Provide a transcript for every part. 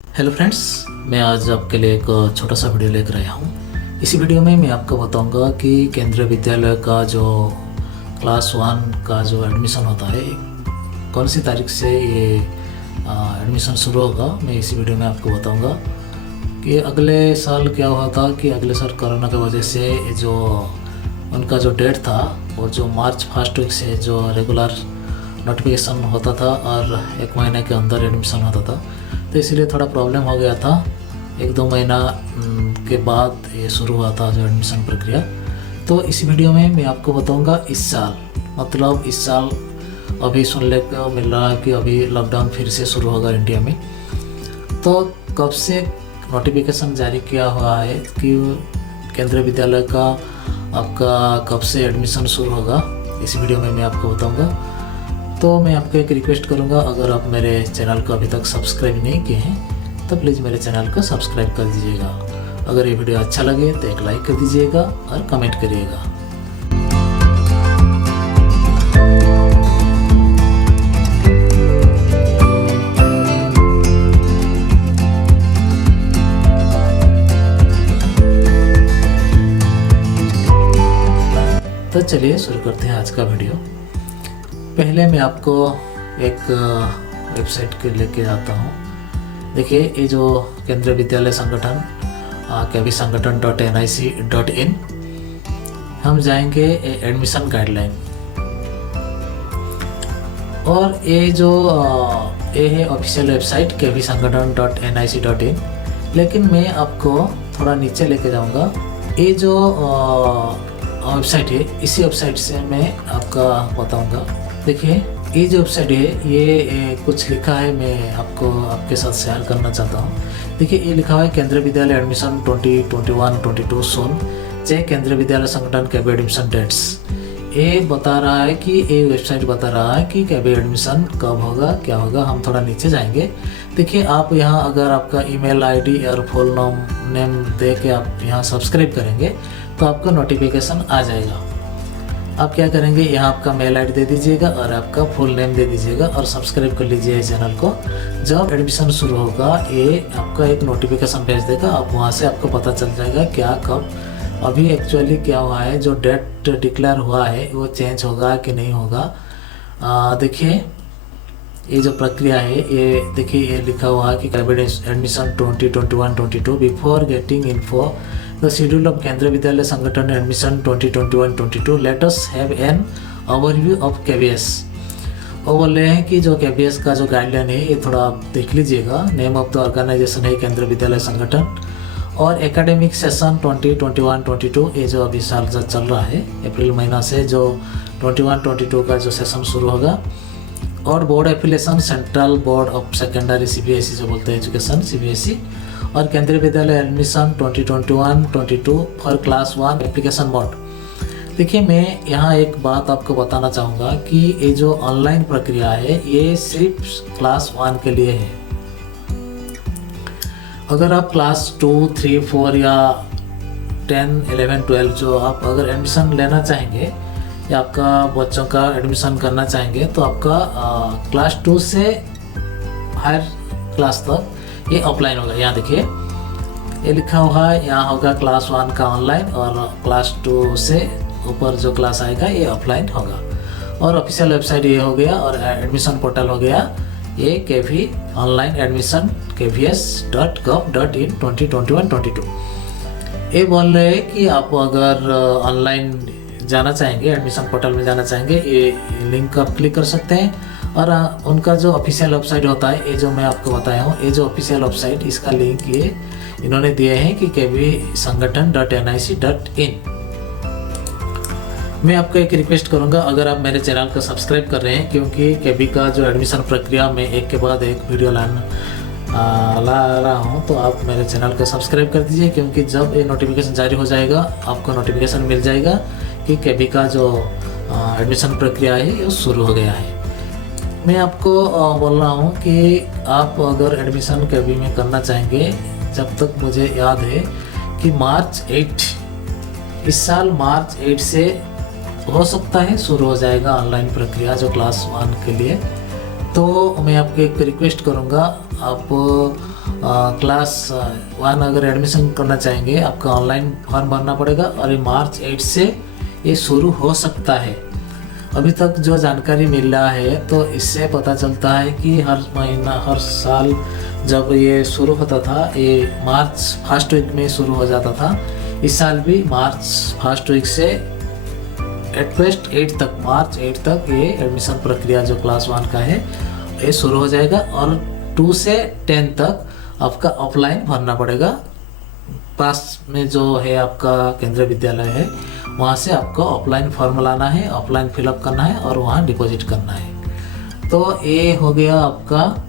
Hello friends, मैं आज आपके लिए एक छोटा सा वीडियो लेकर आया हूँ। इसी वीडियो में मैं आपको बताऊंगा कि केंद्रीय विद्यालय का जो क्लास 1 का जो एडमिशन होता है, कौन सी तारीख से ये एडमिशन शुरू होगा। मैं इसी वीडियो में आपको बताऊंगा कि अगले साल क्या हुआ था कि अगले साल कोरोना की वजह से जो उनका जो डेट था वो जो मार्च फर्स्ट वीक से जो रेगुलर नोटिफिकेशन होता था और एक महीने के अंदर एडमिशन होता था, तो इसीलिए थोड़ा प्रॉब्लम हो गया था। 1-2 महीना के बाद ये शुरू हुआ था जो एडमिशन प्रक्रिया। तो इस वीडियो में मैं आपको बताऊंगा इस साल, मतलब इस साल अभी सुनने को मिल रहा है कि अभी लॉकडाउन फिर से शुरू होगा इंडिया में। तो कब से नोटिफिकेशन जारी किया हुआ है कि केंद्रीय विद्यालय का आपका कब से एडमिशन शुरू होगा, इस वीडियो में मैं आपको बताऊँगा। तो मैं आपको एक रिक्वेस्ट करूंगा, अगर आप मेरे चैनल को अभी तक सब्सक्राइब नहीं किए हैं तो प्लीज़ मेरे चैनल को सब्सक्राइब कर दीजिएगा। अगर ये वीडियो अच्छा लगे तो एक लाइक कर दीजिएगा और कमेंट करिएगा। तो चलिए शुरू करते हैं आज का वीडियो। पहले मैं आपको एक वेबसाइट के लेके आता हूँ। देखिए, ये जो केंद्रीय विद्यालय संगठन kvsangathan.nic.in, हम जाएंगे एडमिशन गाइडलाइन, और ये जो ये है ऑफिशियल वेबसाइट kvsangathan.nic.in। लेकिन मैं आपको थोड़ा नीचे लेके जाऊँगा। ये जो वेबसाइट है, इसी वेबसाइट से मैं आपका बताऊँगा। देखिए, ये जो वेबसाइट है ये कुछ लिखा है, मैं आपको आपके साथ शेयर करना चाहता हूँ। देखिए, ये लिखा हुआ है केंद्रीय विद्यालय एडमिशन 2021-22 सोन जय केंद्रीय विद्यालय संगठन केबी एडमिशन डेट्स। ये बता रहा है कि ये वेबसाइट बता रहा है कि केबी एडमिशन कब होगा, क्या होगा। हम थोड़ा नीचे जाएंगे। देखिए, आप यहाँ अगर आपका ईमेल आईडी और फुल नेम दे के आप यहाँ सब्सक्राइब करेंगे तो आपको नोटिफिकेशन आ जाएगा। आप क्या करेंगे, यहाँ आपका मेल आईडी दे दीजिएगा और आपका फुल नेम दे दीजिएगा और सब्सक्राइब कर लीजिए चैनल को। जब एडमिशन शुरू होगा ये आपका एक नोटिफिकेशन भेज देगा, आप वहाँ से आपको पता चल जाएगा क्या कब। अभी एक्चुअली क्या हुआ है, जो डेट डिक्लेयर हुआ है वो चेंज होगा कि नहीं होगा। देखिए, ये जो प्रक्रिया है, ये देखिए ये लिखा हुआ है कि admission 2021-22 before getting info the schedule of केंद्रीय विद्यालय संगठन admission 2021-22 let us have an overview of KBS. वो बोल रहे हैं कि जो केबीएस का जो गाइडलाइन है ये थोड़ा आप देख लीजिएगा। नेम ऑफ द ऑर्गेनाइजेशन है केंद्रीय विद्यालय संगठन, और एकेडमिक सेशन 2021-22 ये जो अभी साल चल रहा है, अप्रैल महीना से जो 21-22 का जो सेशन शुरू होगा। और board affiliation central board of secondary CBSE जो बोलते हैं एजुकेशन, सीबीएसई। और केंद्रीय विद्यालय admission 2021-22 for class 1 application mode. देखिए, मैं यहाँ एक बात आपको बताना चाहूँगा कि ये जो ऑनलाइन प्रक्रिया है ये सिर्फ क्लास 1 के लिए है। अगर आप क्लास 2, 3, 4 या 10, 11, 12 जो आप अगर एडमिशन लेना चाहेंगे या आपका बच्चों का एडमिशन करना चाहेंगे तो आपका क्लास 2 से हायर क्लास तक ये ऑफलाइन होगा। यहाँ देखिए ये लिखा हुआ है, यहाँ होगा क्लास 1 का ऑनलाइन और क्लास 2 से ऊपर जो क्लास आएगा ये ऑफलाइन होगा। और ऑफिशियल वेबसाइट ये हो गया, और एडमिशन पोर्टल हो गया ये केवी ऑनलाइन एडमिशन kvs.gov.in 2021-22। ये बोल रहे हैं कि आप अगर ऑनलाइन जाना चाहेंगे, एडमिशन पोर्टल में जाना चाहेंगे, ये लिंक आप क्लिक कर सकते हैं। और उनका जो ऑफिशियल वेबसाइट होता है, ये जो मैं आपको बताया हूँ, ये जो ऑफिशियल वेबसाइट, इसका लिंक ये इन्होंने दिए हैं कि kvsangathan.nic.in। मैं आपको एक रिक्वेस्ट करूँगा, अगर आप मेरे चैनल को सब्सक्राइब कर रहे हैं, क्योंकि केबी का जो एडमिशन प्रक्रिया में एक के बाद एक वीडियो ला रहा हूँ, तो आप मेरे चैनल को सब्सक्राइब कर दीजिए, क्योंकि जब ये नोटिफिकेशन जारी हो जाएगा आपको नोटिफिकेशन मिल जाएगा कि केबी का जो एडमिशन प्रक्रिया है वो शुरू हो गया है। मैं आपको बोल रहा हूँ कि आप अगर एडमिशन केबी में करना चाहेंगे, जब तक मुझे याद है कि मार्च 8, इस साल मार्च 8 से हो सकता है शुरू हो जाएगा ऑनलाइन प्रक्रिया जो क्लास 1 के लिए। तो मैं आपको एक रिक्वेस्ट करूँगा, आप क्लास 1 अगर एडमिशन करना चाहेंगे आपका ऑनलाइन फॉर्म भरना पड़ेगा और ये मार्च 8 से ये शुरू हो सकता है। अभी तक जो जानकारी मिल रहा है तो इससे पता चलता है कि हर महीना हर साल जब ये शुरू होता था ये मार्च फर्स्ट वीक में शुरू हो जाता था। इस साल भी मार्च फर्स्ट वीक से एटलीस्ट 8 तक मार्च 8 तक ये एडमिशन प्रक्रिया जो क्लास 1 का है ये शुरू हो जाएगा और 2 से 10 तक आपका ऑफलाइन भरना पड़ेगा। पास में जो है आपका केंद्रीय विद्यालय है वहाँ से आपको ऑफलाइन फॉर्म लाना है, ऑफलाइन फिलअप करना है और वहाँ डिपॉजिट करना है। तो ये हो गया आपका।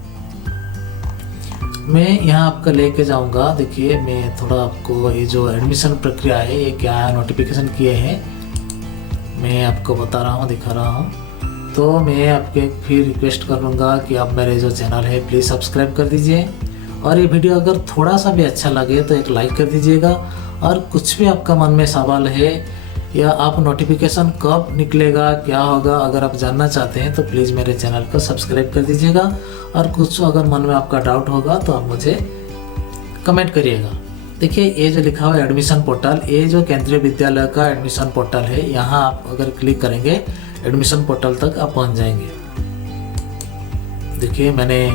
मैं यहाँ आपका लेके जाऊँगा। देखिए मैं थोड़ा आपको ये जो एडमिशन प्रक्रिया है ये क्या नोटिफिकेशन किए हैं मैं आपको बता रहा हूँ, दिखा रहा हूँ। तो मैं आपके फिर रिक्वेस्ट करूँगा कि आप मेरे जो चैनल है प्लीज़ सब्सक्राइब कर दीजिए और ये वीडियो अगर थोड़ा सा भी अच्छा लगे तो एक लाइक कर दीजिएगा। और कुछ भी आपका मन में सवाल है या आप नोटिफिकेशन कब निकलेगा क्या होगा अगर आप जानना चाहते हैं तो प्लीज़ मेरे चैनल को सब्सक्राइब कर दीजिएगा। और कुछ अगर मन में आपका डाउट होगा तो आप मुझे कमेंट करिएगा। देखिए ये जो लिखा हुआ है एडमिशन पोर्टल, ये जो केंद्रीय विद्यालय का एडमिशन पोर्टल है, यहाँ आप अगर क्लिक करेंगे एडमिशन पोर्टल तक आप पहुँच जाएंगे। देखिए मैंने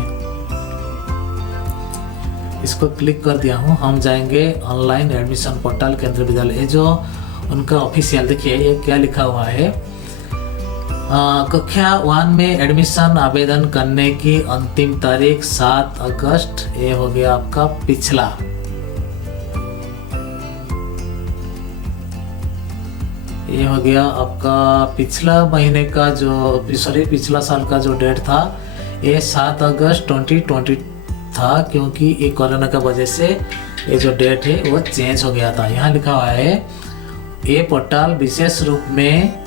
इसको क्लिक कर दिया हूँ। हम जाएंगे ऑनलाइन एडमिशन पोर्टल केंद्रीय विद्यालय, ये जो उनका ऑफिशियल। देखिए ये क्या लिखा हुआ है, कक्षा 1 में एडमिशन आवेदन करने की अंतिम तारीख 7 अगस्त। ये हो गया आपका पिछला, ये हो गया आपका पिछला महीने का जो पिछला साल का जो डेट था ये 7 अगस्त 2020 था, क्योंकि ये कोरोना का वजह से ये जो डेट है वो चेंज हो गया था। यहाँ लिखा हुआ है ये पोर्टल विशेष रूप में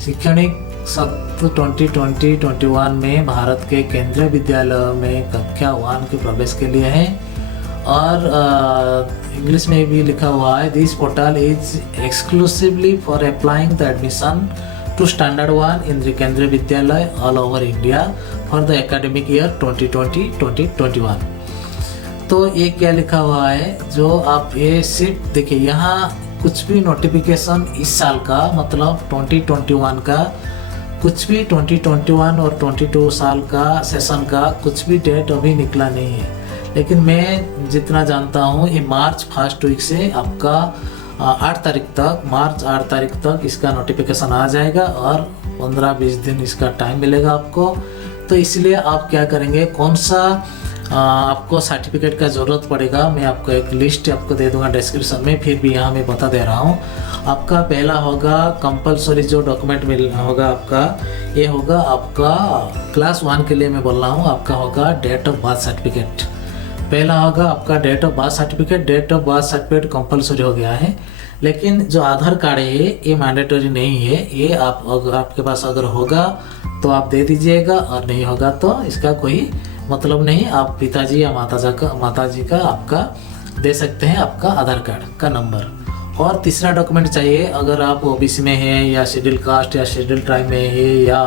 शैक्षणिक सत्र 2020-21 में भारत के केंद्रीय विद्यालयों में कक्षा 1 के प्रवेश के लिए है। और इंग्लिश में भी लिखा हुआ है this portal is exclusively for applying the admission to standard 1 in the Kendriya Vidyalaya all over India for the academic year 2020-2021। तो ये क्या लिखा हुआ है जो आप ये सिर्फ देखिए, यहाँ कुछ भी नोटिफिकेशन इस साल का मतलब 2021 का कुछ भी 2021 और 22 साल का सेशन का कुछ भी डेट अभी निकला नहीं है। लेकिन मैं जितना जानता हूँ ये मार्च फर्स्ट वीक से आपका 8 तारीख तक, मार्च 8 तारीख तक इसका नोटिफिकेशन आ जाएगा और 15-20 दिन इसका टाइम मिलेगा आपको। तो इसलिए आप क्या करेंगे, कौन सा आपको सर्टिफिकेट का ज़रूरत पड़ेगा मैं आपको एक लिस्ट आपको दे दूंगा डिस्क्रिप्शन में, फिर भी यहाँ मैं बता दे रहा हूँ। आपका पहला होगा कंपलसरी जो डॉक्यूमेंट मिल होगा आपका, ये होगा आपका क्लास 1 के लिए मैं बोल रहा हूँ, आपका होगा डेट ऑफ बर्थ सर्टिफिकेट। पहला होगा आपका date of birth certificate. Date of birth certificate compulsory हो गया है, लेकिन जो आधार कार्ड है ये मैंडेटरी नहीं है। ये आप अगर आपके पास अगर होगा तो आप दे दीजिएगा और नहीं होगा तो इसका कोई मतलब नहीं। आप पिताजी या माताजी का आपका दे सकते हैं आपका आधार कार्ड का नंबर। और तीसरा डॉक्यूमेंट चाहिए अगर आप ओबीसी में है या शेड्यूल कास्ट या शेड्यूल ट्राइब में है या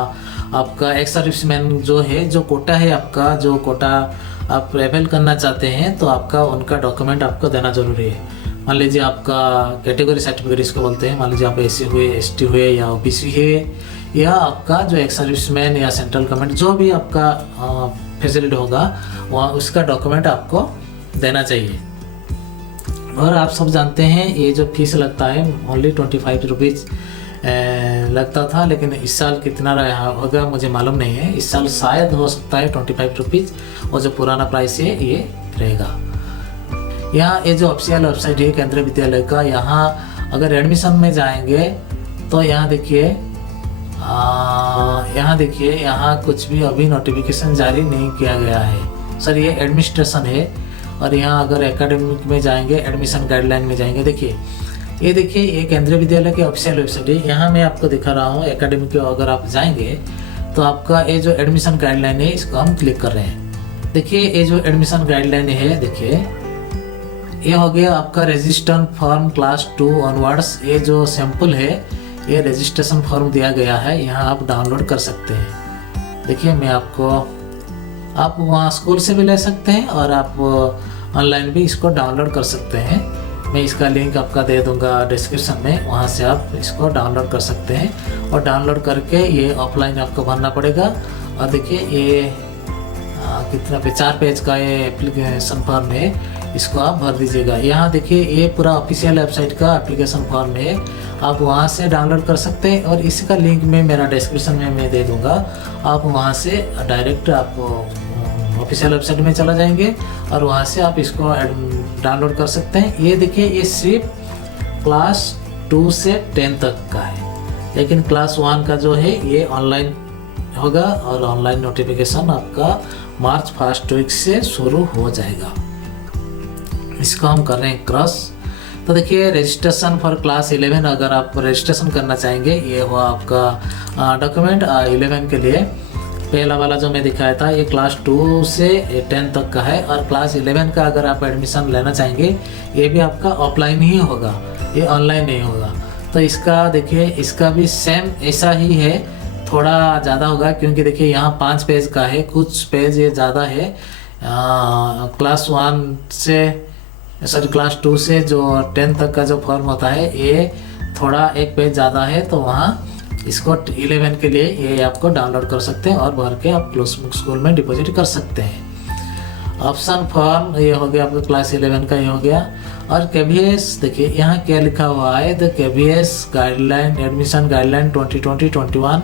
आपका एक्स सर्विसमैन जो है, जो कोटा है आपका, जो कोटा आप अवेल करना चाहते हैं तो आपका उनका डॉक्यूमेंट आपको देना जरूरी है। मान लीजिए आपका कैटेगरी सर्टिफिकेट इसको बोलते हैं, मान लीजिए आप एससी हुए, एसटी हुए या ओबीसी है, या आपका जो एक्स सर्विसमैन या सेंट्रल गवर्नमेंट जो भी आपका फैसिलिटी होगा वहाँ उसका डॉक्यूमेंट आपको देना चाहिए। और आप सब जानते हैं ये जो फीस लगता है ओनली 25 रुपीज़ लगता था, लेकिन इस साल कितना रहा होगा मुझे मालूम नहीं है। इस साल शायद हो सकता है 25 रुपीज़, और जो पुराना प्राइस है ये रहेगा। यहाँ ये जो ऑफिशियल वेबसाइट है केंद्रीय विद्यालय का, यहाँ अगर एडमिशन में जाएंगे तो यहाँ देखिए यहाँ कुछ भी अभी नोटिफिकेशन जारी नहीं किया गया है सर, ये एडमिनिस्ट्रेशन है। और यहाँ अगर एकेडमिक में जाएंगे, एडमिशन गाइडलाइन में जाएंगे, देखिए ये केंद्रीय विद्यालय की ऑफिशियल वेबसाइट है। यहाँ मैं आपको दिखा रहा हूँ एकेडमिक में अगर आप जाएंगे तो आपका ये जो एडमिशन गाइडलाइन है इसको हम क्लिक कर रहे हैं। देखिए ये जो एडमिशन गाइडलाइन है, देखिए ये हो गया आपका रजिस्ट्रेशन फॉर्म क्लास 2 ऑनवर्ड्स। ये जो सैंपल है ये रजिस्ट्रेशन फॉर्म दिया गया है, यहाँ आप डाउनलोड कर सकते हैं। देखिए मैं आपको, आप वहाँ स्कूल से भी ले सकते हैं और आप ऑनलाइन भी इसको डाउनलोड कर सकते हैं। मैं इसका लिंक आपका दे दूंगा डिस्क्रिप्शन में, वहाँ से आप इसको डाउनलोड कर सकते हैं। और डाउनलोड करके ये ऑफलाइन आपको भरना पड़ेगा। और देखिए ये कितना 4 पेज का ये एप्लीकेशन फॉर्म है, इसको आप भर दीजिएगा। यहाँ देखिए ये पूरा ऑफिशियल वेबसाइट का एप्लीकेशन फॉर्म है, आप वहाँ से डाउनलोड कर सकते हैं। और इसका लिंक मैं मेरा डिस्क्रिप्शन में मैं दे दूँगा, आप वहाँ से डायरेक्ट आप ऑफिशियल वेबसाइट में चला जाएंगे और वहाँ से आप इसको डाउनलोड कर सकते हैं। ये देखिए ये सिर्फ क्लास 2 से 10 तक का है, लेकिन क्लास 1 का जो है ये ऑनलाइन होगा और ऑनलाइन नोटिफिकेशन आपका मार्च 1 वीक से शुरू हो जाएगा। इसको हम कर रहे हैं क्रॉस। तो देखिए रजिस्ट्रेशन फॉर क्लास 11, अगर आप रजिस्ट्रेशन करना चाहेंगे, ये हुआ आपका डॉक्यूमेंट 11 के लिए। पहला वाला जो मैं दिखाया था ये क्लास 2 से 10 तक का है। और क्लास 11 का अगर आप एडमिशन लेना चाहेंगे, ये भी आपका ऑफलाइन ही होगा, ये ऑनलाइन नहीं होगा। तो इसका देखिए इसका भी सेम ऐसा ही है, थोड़ा ज़्यादा होगा क्योंकि देखिए यहाँ 5 पेज का है, कुछ पेज ये ज़्यादा है। क्लास 1 से सॉरी क्लास 2 से जो 10 तक का जो फॉर्म होता है ये थोड़ा 1 पेज ज़्यादा है। तो वहाँ इसको 11 के लिए ये आपको डाउनलोड कर सकते हैं और भर के आप स्कूल में डिपॉजिट कर सकते हैं। ऑप्शन फॉर्म ये हो गया आपका क्लास 11 का, ये हो गया। और KVS देखिए यहाँ क्या लिखा हुआ है, the KVS guideline admission guideline 2020-21।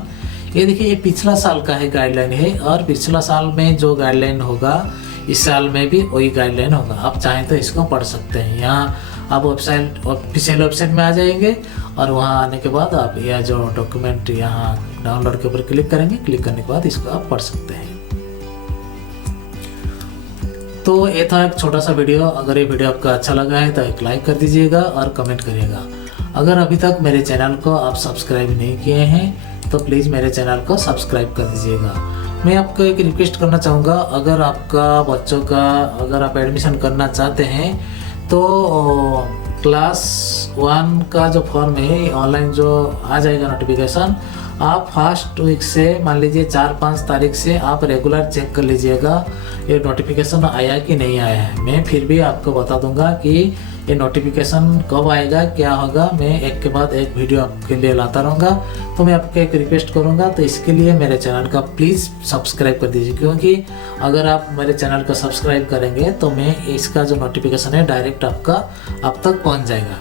ये देखिए ये पिछला साल का है गाइडलाइन है, और पिछला साल में जो गाइडलाइन होगा इस साल में भी वही गाइडलाइन होगा। आप चाहें तो इसको पढ़ सकते हैं। यहाँ आप वेबसाइट ऑफिशियल वेबसाइट में आ जाएंगे और वहाँ आने के बाद आप यह जो डॉक्यूमेंट यहाँ डाउनलोड के ऊपर क्लिक करेंगे, क्लिक करने के बाद इसको आप पढ़ सकते हैं। तो ये था एक छोटा सा वीडियो। अगर ये वीडियो आपका अच्छा लगा है तो एक लाइक कर दीजिएगा और कमेंट करिएगा। अगर अभी तक मेरे चैनल को आप सब्सक्राइब नहीं किए हैं तो प्लीज़ मेरे चैनल को सब्सक्राइब कर दीजिएगा। मैं आपको एक रिक्वेस्ट करना चाहूँगा, अगर आपका बच्चों का अगर आप एडमिशन करना चाहते हैं तो क्लास 1 का जो फॉर्म है ऑनलाइन जो आ जाएगा नोटिफिकेशन, आप 1 वीक से मान लीजिए 4-5 तारीख से आप रेगुलर चेक कर लीजिएगा ये नोटिफिकेशन आया कि नहीं आया है। मैं फिर भी आपको बता दूंगा कि ये नोटिफिकेशन कब आएगा, क्या होगा। मैं एक के बाद एक वीडियो आपके लिए लाता रहूँगा। तो मैं आपको एक रिक्वेस्ट करूँगा, तो इसके लिए मेरे चैनल का प्लीज़ सब्सक्राइब कर दीजिए, क्योंकि अगर आप मेरे चैनल को सब्सक्राइब करेंगे तो मैं इसका जो नोटिफिकेशन है डायरेक्ट आपका आप तक पहुँच जाएगा।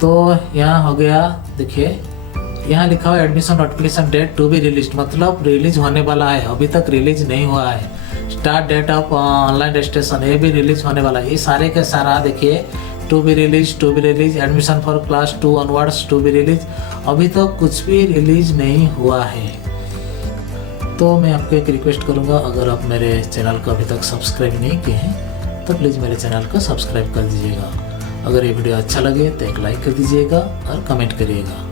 तो यहाँ हो गया, देखिए यहाँ लिखा हुआ admission notification date to be release, मतलब रिलीज होने वाला है, अभी तक रिलीज नहीं हुआ है। Start date of online registration ये भी रिलीज होने वाला है। ये सारे के सारा देखिए to be release admission for class 2 onwards to be release, अभी तो कुछ भी रिलीज नहीं हुआ है। तो मैं आपको एक रिक्वेस्ट करूँगा, अगर आप मेरे चैनल को अभी तक सब्सक्राइब नहीं किए हैं तो प्लीज़ मेरे चैनल को सब्सक्राइब कर दीजिएगा। अगर ये वीडियो अच्छा लगे तो एक लाइक कर दीजिएगा और कमेंट करिएगा।